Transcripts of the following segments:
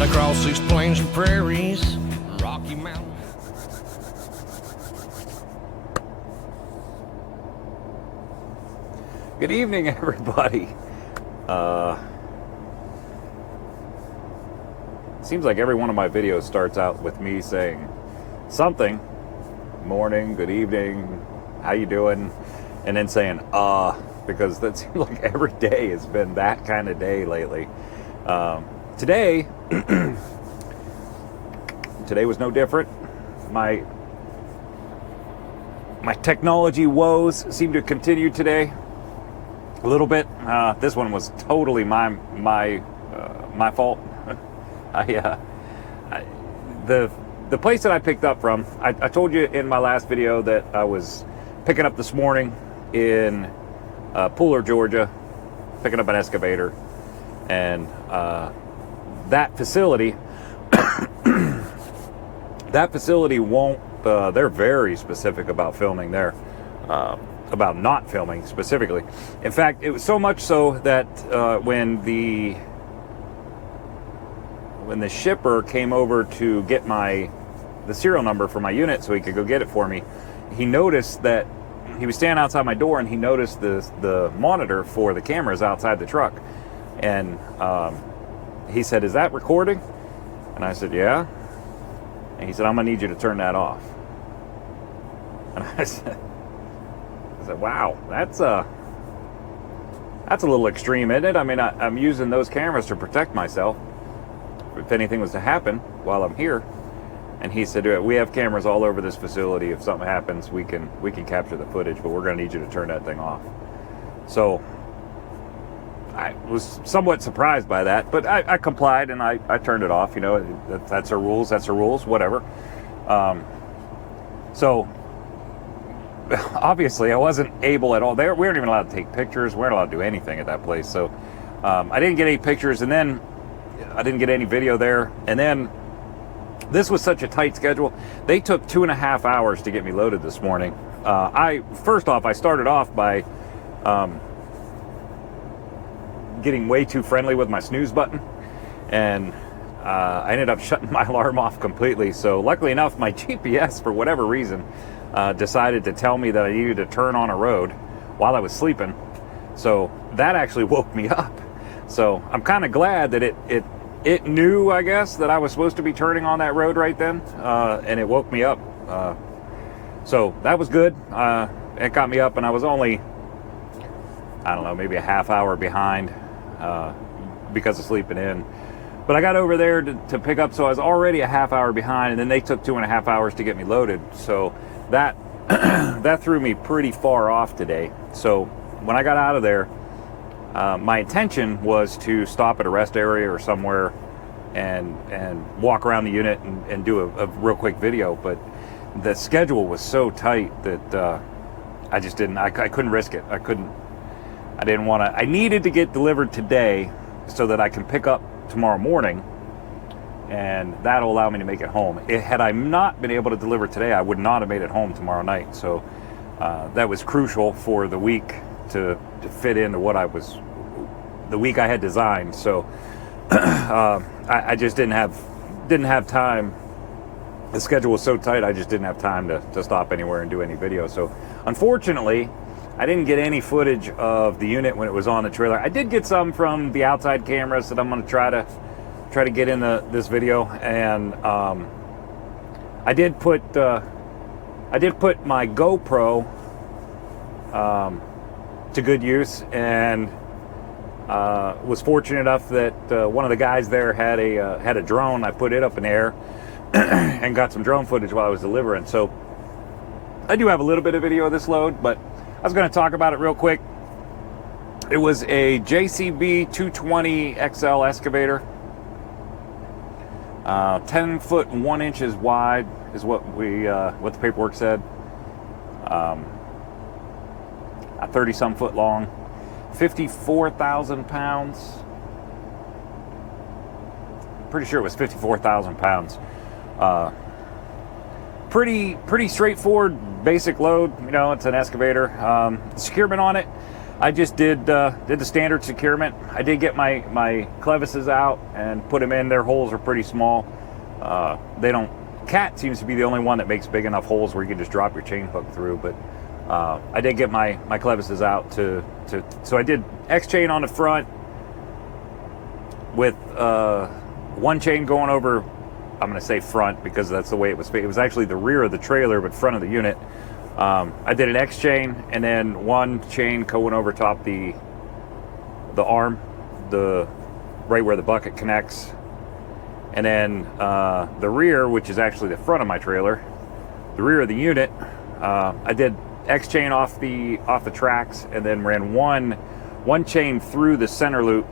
Ride across these plains and prairies, Rocky Mountains. Good evening, everybody. Seems like every one of my videos starts out with me saying something. Morning, good evening, how you doing? And then saying, because that seems like every day has been that kind of day lately. Today was no different. My technology woes seem to continue today a little bit. This one was totally my fault. The place that I picked up from, I told you in my last video that I was picking up this morning in Pooler, Georgia, picking up an excavator, and that facility won't, they're very specific about filming there, about not filming specifically. In fact, it was so much so that when the shipper came over to get the serial number for my unit so he could go get it for me, he noticed that he was standing outside my door, and he noticed the monitor for the cameras outside the truck, and he said, "Is that recording?" And I said, "Yeah." And he said, "I'm gonna need you to turn that off." And I said, "Wow, that's a little extreme, isn't it? I mean, I'm using those cameras to protect myself if anything was to happen while I'm here." And he said, "We have cameras all over this facility. If something happens, we can capture the footage, but we're going to need you to turn that thing off." So I was somewhat surprised by that, but I complied, and I turned it off. You know, that's their rules. That's their rules. Whatever. So obviously, I wasn't able at all. We weren't even allowed to take pictures. We weren't allowed to do anything at that place. So I didn't get any pictures, and then I didn't get any video there. And then this was such a tight schedule. They took 2.5 hours to get me loaded this morning. First off, I started off by getting way too friendly with my snooze button, and I ended up shutting my alarm off completely. So luckily enough, my GPS, for whatever reason, decided to tell me that I needed to turn on a road while I was sleeping. So that actually woke me up. So I'm kind of glad that it knew, I guess, that I was supposed to be turning on that road right then, and it woke me up. So that was good. It got me up, and I was only, I don't know, maybe a half hour behind because of sleeping in. But I got over there to pick up, so I was already a half hour behind, and then they took 2.5 hours to get me loaded. So that that threw me pretty far off today. So when I got out of there, my intention was to stop at a rest area or somewhere and walk around the unit and do a real quick video. But the schedule was so tight that I just didn't. I couldn't risk it. I didn't want to. I needed to get delivered today so that I can pick up tomorrow morning, and that'll allow me to make it home. Had I not been able to deliver today, I would not have made it home tomorrow night. So that was crucial for the week to fit into the week I had designed. So I just didn't have time. The schedule was so tight, I just didn't have time to stop anywhere and do any video. So unfortunately, I didn't get any footage of the unit when it was on the trailer. I did get some from the outside cameras that I'm going to try to get in this video, and I did put my GoPro to good use, and was fortunate enough that one of the guys there had a drone. I put it up in the air and got some drone footage while I was delivering. So I do have a little bit of video of this load, but I was going to talk about it real quick. It was a JCB 220 XL excavator. 10 foot 1 inches wide is what the paperwork said. 30-some foot long, 54,000 pounds. Pretty sure it was 54,000 pounds. Pretty straightforward, basic load. You know, it's an excavator. Securement on it, I just did the standard securement. I did get my clevises out and put them in. Their holes are pretty small. They don't. Cat seems to be the only one that makes big enough holes where you can just drop your chain hook through. But I did get my clevises out so I did X chain on the front with one chain going over. I'm going to say front because that's the way it was. It was actually the rear of the trailer, but front of the unit. I did an X chain and then one chain going over top the arm, right where the bucket connects, and then the rear, which is actually the front of my trailer, the rear of the unit. I did X chain off the tracks and then ran one chain through the center loop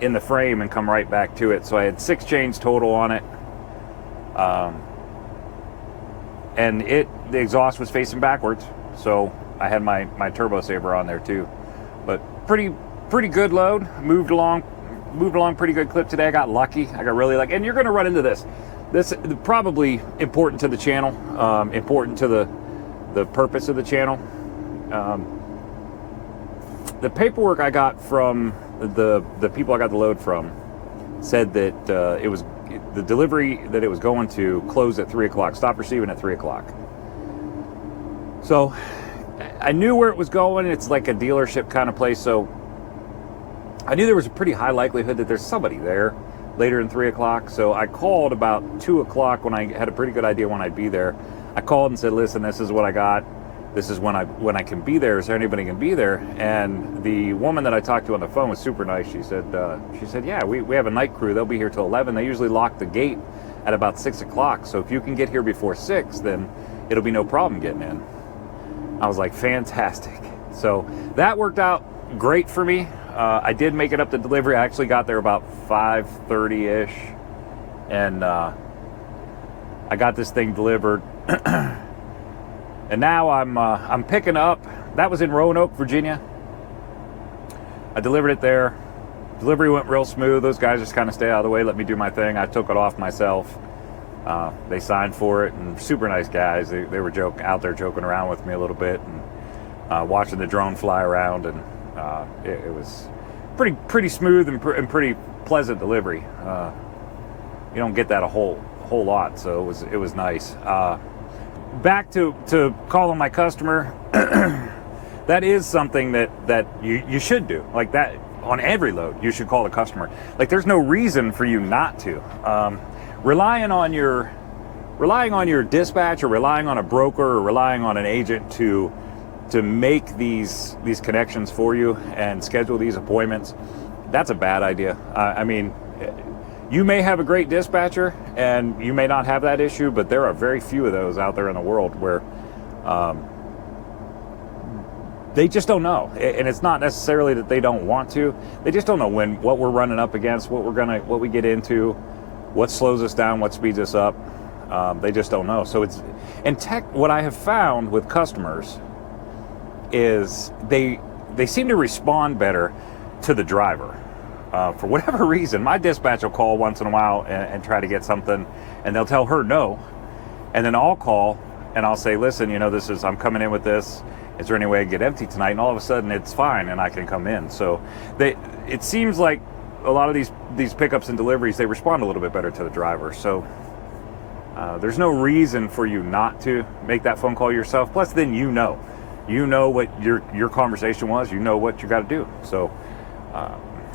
in the frame and come right back to it. So I had 6 chains total on it. And the exhaust was facing backwards, so I had my turbo saver on there too. But pretty good load. Moved along pretty good clip today. I got lucky. I got really lucky. And you're going to run into this. This is probably important to the channel, important to the purpose of the channel. The paperwork I got from the people I got the load from said that it was the delivery that it was going to close at 3 o'clock, stop receiving at 3 o'clock. So I knew where it was going. It's like a dealership kind of place. So I knew there was a pretty high likelihood that there's somebody there later than 3 o'clock. So I called about 2 o'clock when I had a pretty good idea when I'd be there. I called and said, listen, this is what I got. This is when I can be there. Is there anybody can be there? And the woman that I talked to on the phone was super nice. She said, yeah, we have a night crew. They'll be here till 11. They usually lock the gate at about 6 o'clock. So if you can get here before 6, then it'll be no problem getting in. I was like, fantastic. So that worked out great for me. I did make it up to delivery. I actually got there about 5:30-ish. And I got this thing delivered. And now I'm picking up. That was in Roanoke, Virginia. I delivered it there. Delivery went real smooth. Those guys just kind of stayed out of the way, let me do my thing. I took it off myself. They signed for it, and super nice guys. They were out there joking around with me a little bit and watching the drone fly around, and it was pretty smooth and pretty pleasant delivery. You don't get that a whole lot, so it was nice. Back to calling my customer, that is something that you should do. Like that on every load, you should call the customer. Like there's no reason for you not to. Relying on your dispatch, or relying on a broker, or relying on an agent to make these connections for you and schedule these appointments, that's a bad idea. I mean, you may have a great dispatcher and you may not have that issue, but there are very few of those out there in the world where they just don't know. And it's not necessarily that they don't want to. They just don't know what we're running up against, what we get into, what slows us down, what speeds us up. They just don't know. So what I have found with customers is they seem to respond better to the driver. For whatever reason, my dispatch will call once in a while and try to get something, and they'll tell her no, and then I'll call and I'll say, listen, I'm coming in with this. Is there any way I can get empty tonight? And all of a sudden it's fine and I can come in. So it seems like a lot of these pickups and deliveries, they respond a little bit better to the driver. So there's no reason for you not to make that phone call yourself. Plus, then you know what your conversation was. You know what you got to do. So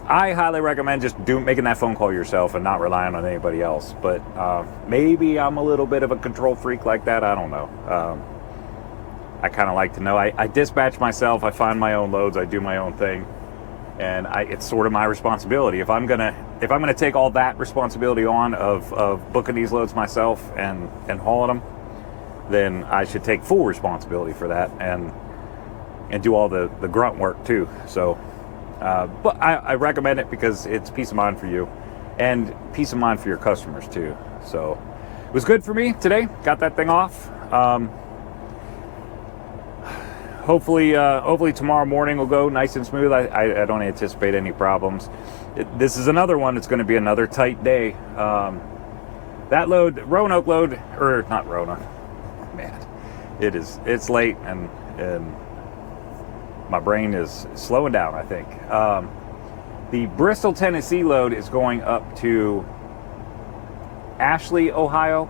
I highly recommend just making that phone call yourself and not relying on anybody else. But maybe I'm a little bit of a control freak like that. I don't know. I kind of like to know. I dispatch myself. I find my own loads. I do my own thing, and it's sort of my responsibility. If I'm gonna take all that responsibility on of booking these loads myself and hauling them, then I should take full responsibility for that and do all the grunt work too. So. But I recommend it because it's peace of mind for you and peace of mind for your customers too. So it was good for me today. Got that thing off. Hopefully tomorrow morning will go nice and smooth. I don't anticipate any problems. This is another one that's going to be another tight day. That load, Roanoke load, or not Roanoke, man, it's late and My brain is slowing down, I think. The Bristol, Tennessee load is going up to Ashley, Ohio,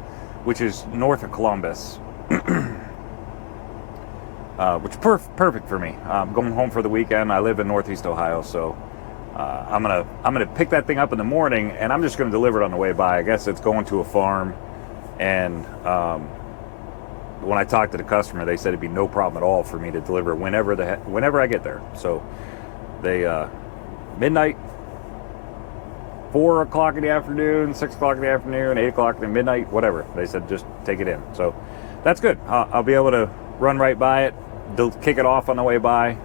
which is north of Columbus. Which is perfect for me. I'm going home for the weekend. I live in Northeast Ohio, so I'm gonna pick that thing up in the morning, and I'm just gonna deliver it on the way by. I guess it's going to a farm, and when I talked to the customer, they said it'd be no problem at all for me to deliver whenever I get there. So they midnight, 4 o'clock in the afternoon, 6 o'clock in the afternoon, 8 o'clock in midnight, whatever. They said just take it in. So that's good. I'll be able to run right by it. They'll kick it off on the way by.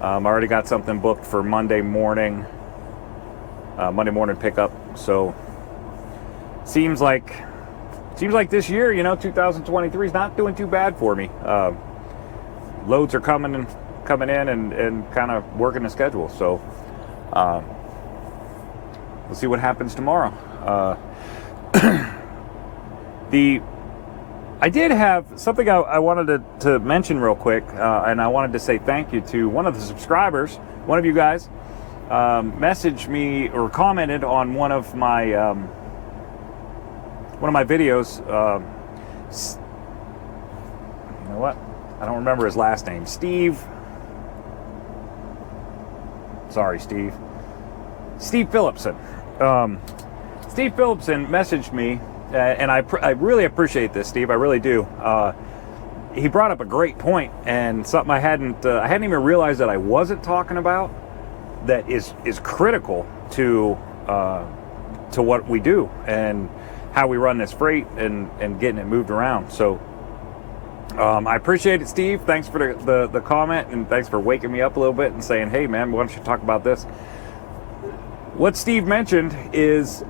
I already got something booked for Monday morning pickup. So seems like this year, 2023 is not doing too bad for me. Loads are coming in and kind of working the schedule. So we'll see what happens tomorrow. I did have something I wanted to mention real quick, and I wanted to say thank you to one of the subscribers. One of you guys messaged me or commented on one of my videos. You know what? I don't remember his last name. Steve. Sorry, Steve. Steve Phillipson. Steve Phillipson messaged me. And I really appreciate this, Steve. I really do. He brought up a great point, and something I hadn't even realized that I wasn't talking about. That is critical to what we do and how we run this freight and getting it moved around. So I appreciate it, Steve. Thanks for the comment, and thanks for waking me up a little bit and saying, "Hey, man, why don't you talk about this?" What Steve mentioned is.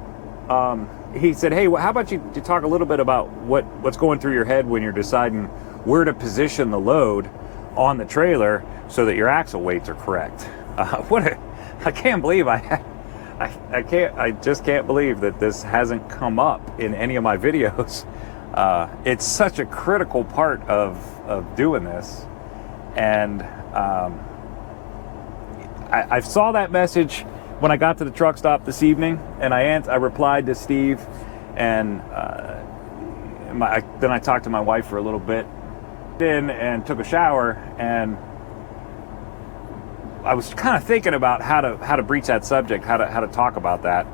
He said, "Hey, how about you talk a little bit about what's going through your head when you're deciding where to position the load on the trailer so that your axle weights are correct." I can't believe I just can't believe that this hasn't come up in any of my videos. It's such a critical part of doing this, and I saw that message when I got to the truck stop this evening, and I replied to Steve, and then I talked to my wife for a little bit, and took a shower, and I was kind of thinking about how to breach that subject, how to talk about that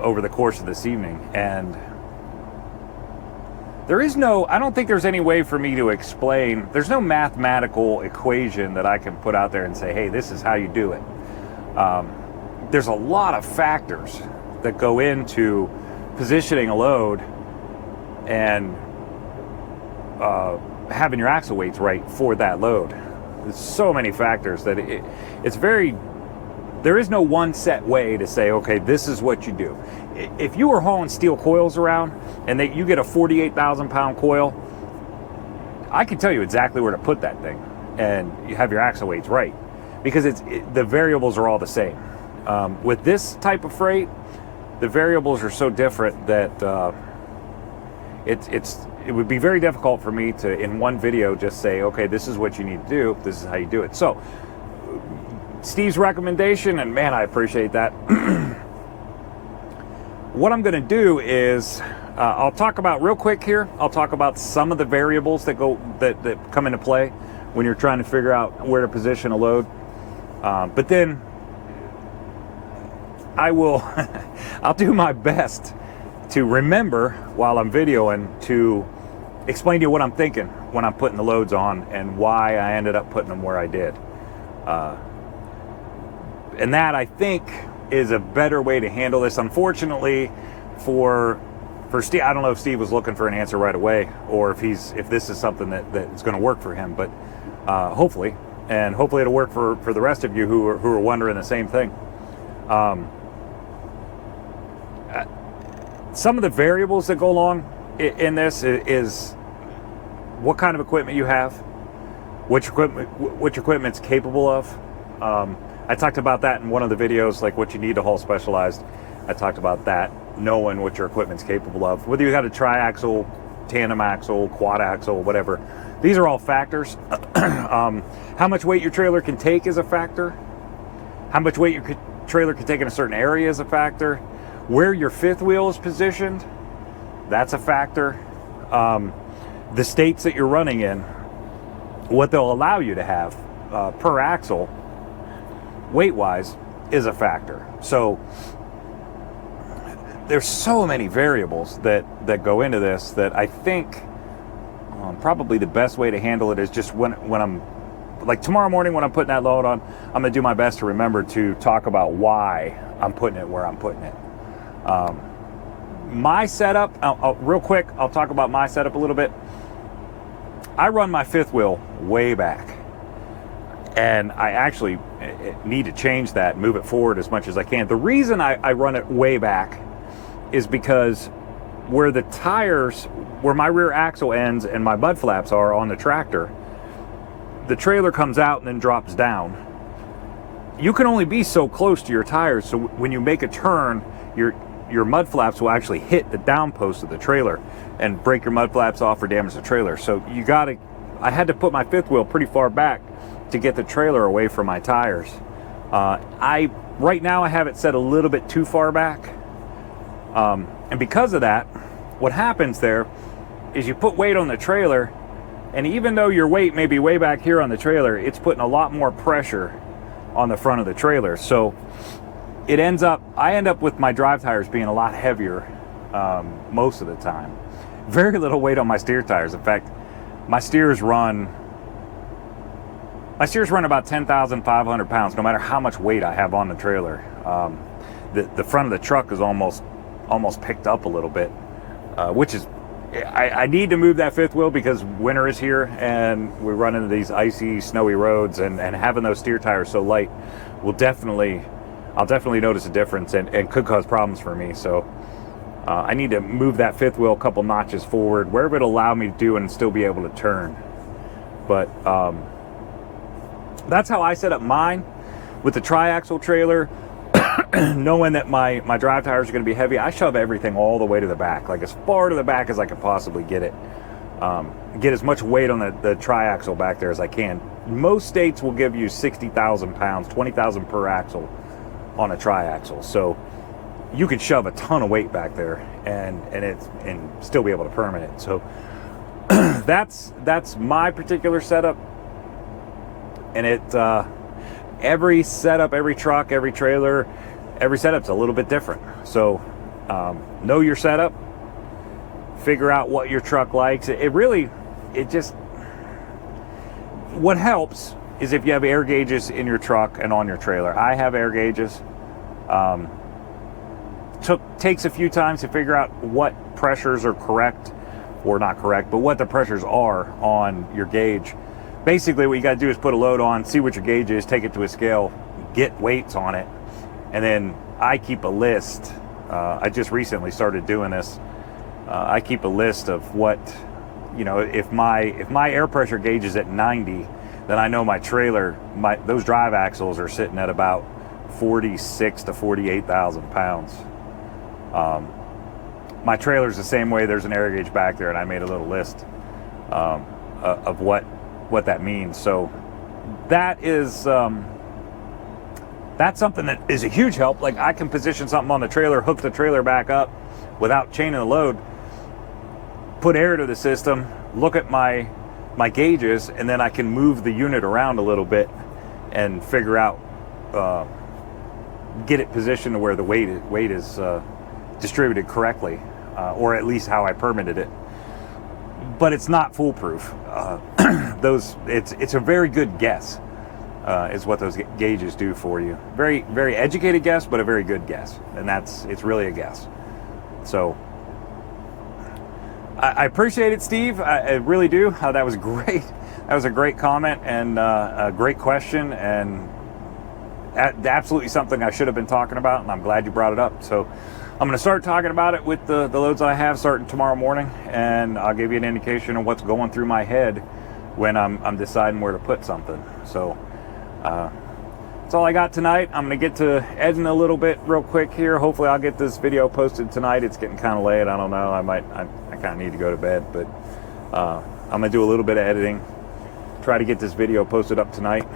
over the course of this evening, and I don't think there's any way for me to explain. There's no mathematical equation that I can put out there and say, hey, this is how you do it. There's a lot of factors that go into positioning a load and having your axle weights right for that load. There's so many factors that there is no one set way to say, okay, this is what you do. If you were hauling steel coils around and you get a 48,000 pound coil, I can tell you exactly where to put that thing and you have your axle weights right, because the variables are all the same. With this type of freight, the variables are so different that it would be very difficult for me to, in one video, just say, okay, this is what you need to do, this is how you do it. So Steve's recommendation, and man, I appreciate that. What I'm going to do is I'll talk about real quick here. I'll talk about some of the variables that come into play when you're trying to figure out where to position a load. But then I'll do my best to remember while I'm videoing to explain to you what I'm thinking when I'm putting the loads on and why I ended up putting them where I did. And that, I think, is a better way to handle this. Unfortunately, for Steve, I don't know if Steve was looking for an answer right away, or if this is something that's going to work for him. But hopefully it'll work for the rest of you who are wondering the same thing. Some of the variables that go along in this is what kind of equipment you have, which equipment's capable of. I talked about that in one of the videos, like what you need to haul specialized. I talked about that, knowing what your equipment's capable of. Whether you got a tri-axle, tandem axle, quad axle, whatever, These are all factors. How much weight your trailer can take is a factor. How much weight your trailer can take in a certain area is a factor. Where your fifth wheel is positioned, that's a factor. The states that you're running in, what they'll allow you to have per axle, weight-wise, is a factor. So there's so many variables that go into this that I think probably the best way to handle it is just when I'm, like tomorrow morning when I'm putting that load on, I'm going to do my best to remember to talk about why I'm putting it where I'm putting it. My setup, real quick, I'll talk about my setup a little bit. I run my fifth wheel way back, and I actually need to change that, move it forward as much as I can. The reason I run it way back is because where the tires, where my rear axle ends and my mud flaps are on the tractor, the trailer comes out and then drops down. You can only be so close to your tires, so when you make a turn, your mud flaps will actually hit the down post of the trailer and break your mud flaps off or damage the trailer. So I had to put my fifth wheel pretty far back to get the trailer away from my tires. Right now I have it set a little bit too far back. And because of that, what happens there is you put weight on the trailer, and even though your weight may be way back here on the trailer, it's putting a lot more pressure on the front of the trailer. So I end up with my drive tires being a lot heavier most of the time. Very little weight on my steer tires. In fact, my steers run about 10,500 pounds, no matter how much weight I have on the trailer. The front of the truck is almost picked up a little bit, which is, I need to move that fifth wheel because winter is here and we run into these icy, snowy roads, and having those steer tires so light I'll definitely notice a difference and could cause problems for me. So I need to move that fifth wheel a couple notches forward, wherever it'll allow me to do and still be able to turn. But that's how I set up mine with the tri-axle trailer. Knowing that my drive tires are going to be heavy, I shove everything all the way to the back, like as far to the back as I can possibly get it. Get as much weight on the tri-axle back there as I can. Most states will give you 60,000 pounds, 20,000 per axle on a tri-axle. So you could shove a ton of weight back there and still be able to permit it. So that's my particular setup. And every setup, every truck, every trailer, every setup's a little bit different. So know your setup, figure out what your truck likes. What helps is if you have air gauges in your truck and on your trailer. I have air gauges. Takes a few times to figure out what pressures are correct or not correct, but what the pressures are on your gauge. Basically, what you got to do is put a load on, see what your gauge is, take it to a scale, get weights on it, and then I keep a list. I just recently started doing this. I keep a list of what, if my air pressure gauge is at 90, then I know my trailer, those drive axles are sitting at about 46 to 48,000 pounds. My trailer's the same way. There's an air gauge back there, and I made a little list of what that means. So that is that's something that is a huge help. Like, I can position something on the trailer, hook the trailer back up without chaining the load, put air to the system, look at my gauges, and then I can move the unit around a little bit and figure out, get it positioned to where the weight is distributed correctly, or at least how I permitted it. But it's not foolproof. It's a very good guess, is what those gauges do for you. Very, very educated guess, but a very good guess, and it's really a guess. So I appreciate it, Steve. I really do. That was great. That was a great comment and a great question, and absolutely something I should have been talking about, and I'm glad you brought it up. So I'm going to start talking about it with the loads I have starting tomorrow morning, and I'll give you an indication of what's going through my head when I'm deciding where to put something. So that's all I got tonight. I'm going to get to editing a little bit real quick here. Hopefully I'll get this video posted tonight. It's getting kind of late. I don't know. I kind of need to go to bed, but I'm gonna do a little bit of editing, try to get this video posted up tonight.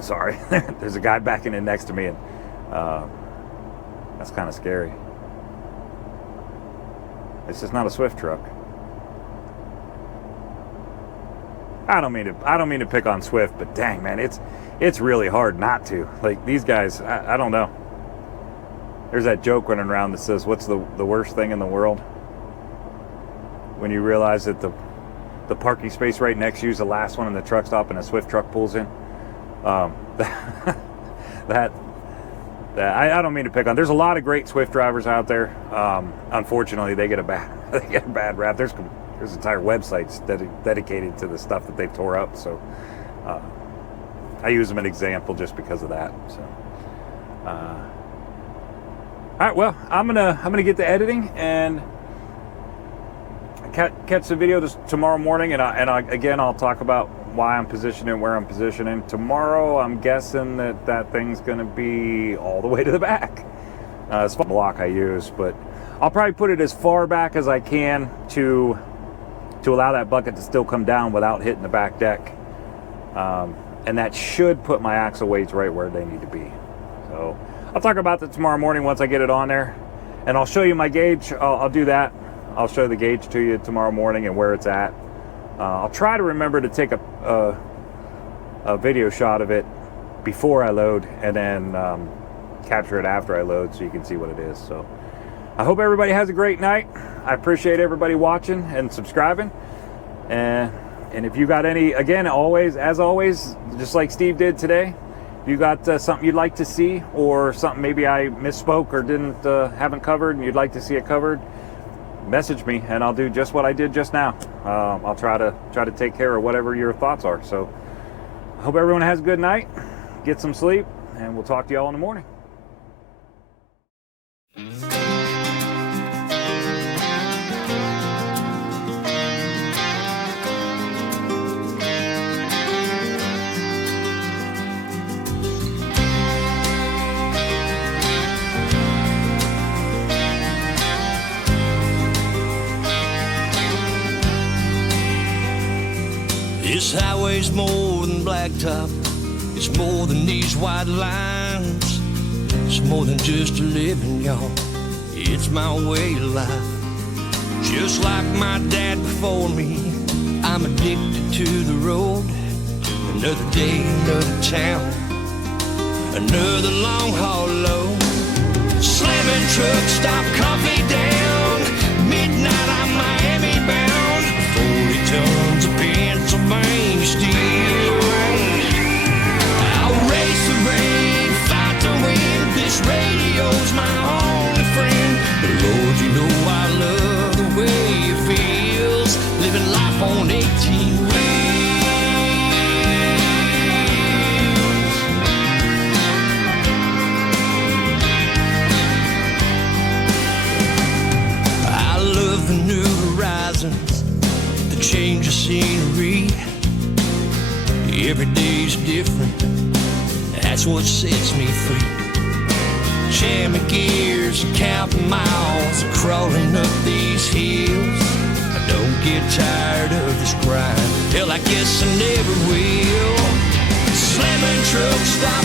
Sorry, there's a guy backing in next to me, and that's kind of scary. It's just not a Swift truck. I don't mean to pick on Swift, but dang, man, it's really hard not to. Like, these guys, I don't know. There's that joke running around that says, "What's the worst thing in the world?" When you realize that the parking space right next to you is the last one in the truck stop, and a Swift truck pulls in. I don't mean to pick on. There's a lot of great Swift drivers out there. Unfortunately, they get a bad rap. There's entire websites dedicated to the stuff that they tore up. So I use them as an example just because of that. So all right, well, I'm gonna get to editing and catch the video tomorrow morning, and again I'll talk about why I'm positioning, where I'm positioning. Tomorrow, I'm guessing that thing's gonna be all the way to the back. It's the block I use, but I'll probably put it as far back as I can to allow that bucket to still come down without hitting the back deck. And that should put my axle weights right where they need to be. So I'll talk about that tomorrow morning once I get it on there, and I'll show you my gauge. I'll do that. I'll show the gauge to you tomorrow morning and where it's at. I'll try to remember to take a video shot of it before I load, and then capture it after I load so you can see what it is. So I hope everybody has a great night. I appreciate everybody watching and subscribing. And if you got any, again, as always, just like Steve did today, if you got something you'd like to see, or something maybe I misspoke or haven't covered and you'd like to see it covered, message me and I'll do just what I did just now. I'll try to take care of whatever your thoughts are. So I hope everyone has a good night, get some sleep, and we'll talk to y'all in the morning. This highway's more than blacktop. It's more than these white lines. It's more than just a living, y'all. It's my way of life. Just like my dad before me, I'm addicted to the road. Another day, another town, another long haul load. Slamming truck stop, coffee down. Midnight, I'm Miami bound. 40 tons of Pennsylvania steel. I'll race the rain, fight the wind. This radio's my only friend. But Lord, you know I love the way it feels, living life on 18 wheels. I love the new horizons, the change of scenery. Every day's different, that's what sets me free. Jamming gears, counting miles, crawling up these hills. I don't get tired of this grind, hell I guess I never will. Slamming truck stop,